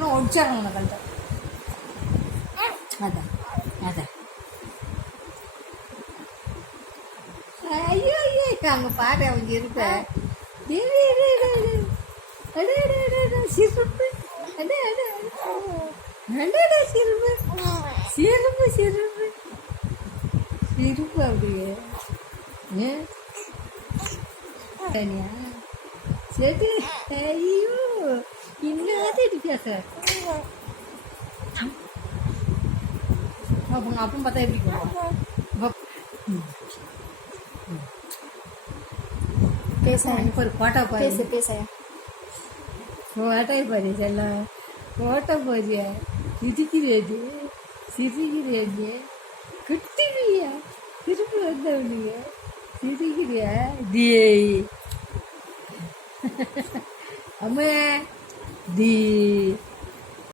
இன்னும் ஒடிச்சாங்க உன்னை கழுத்தை. அதான் அதான் ஐயோ ஐயோ அங்கே பாரு அவங்க இருப்ப சிரிப்பு சிரிப்பு சிரிப்பு சிரிப்பு சிரிப்பு அப்படியே சரி ஐயோ இன்னும் இது பேச உங்க அப்பன் பார்த்தா எப்படி ஒரு போட்டோ பாரு பேச போட்டோ பாரு செல்லம் போட்டோ பாரு சிரிக்கிறது சிரிக்கிறது குட்டிவியா திருப்பி வந்தவனுங்க சிரிக்கிறியா டியை அம்மா டி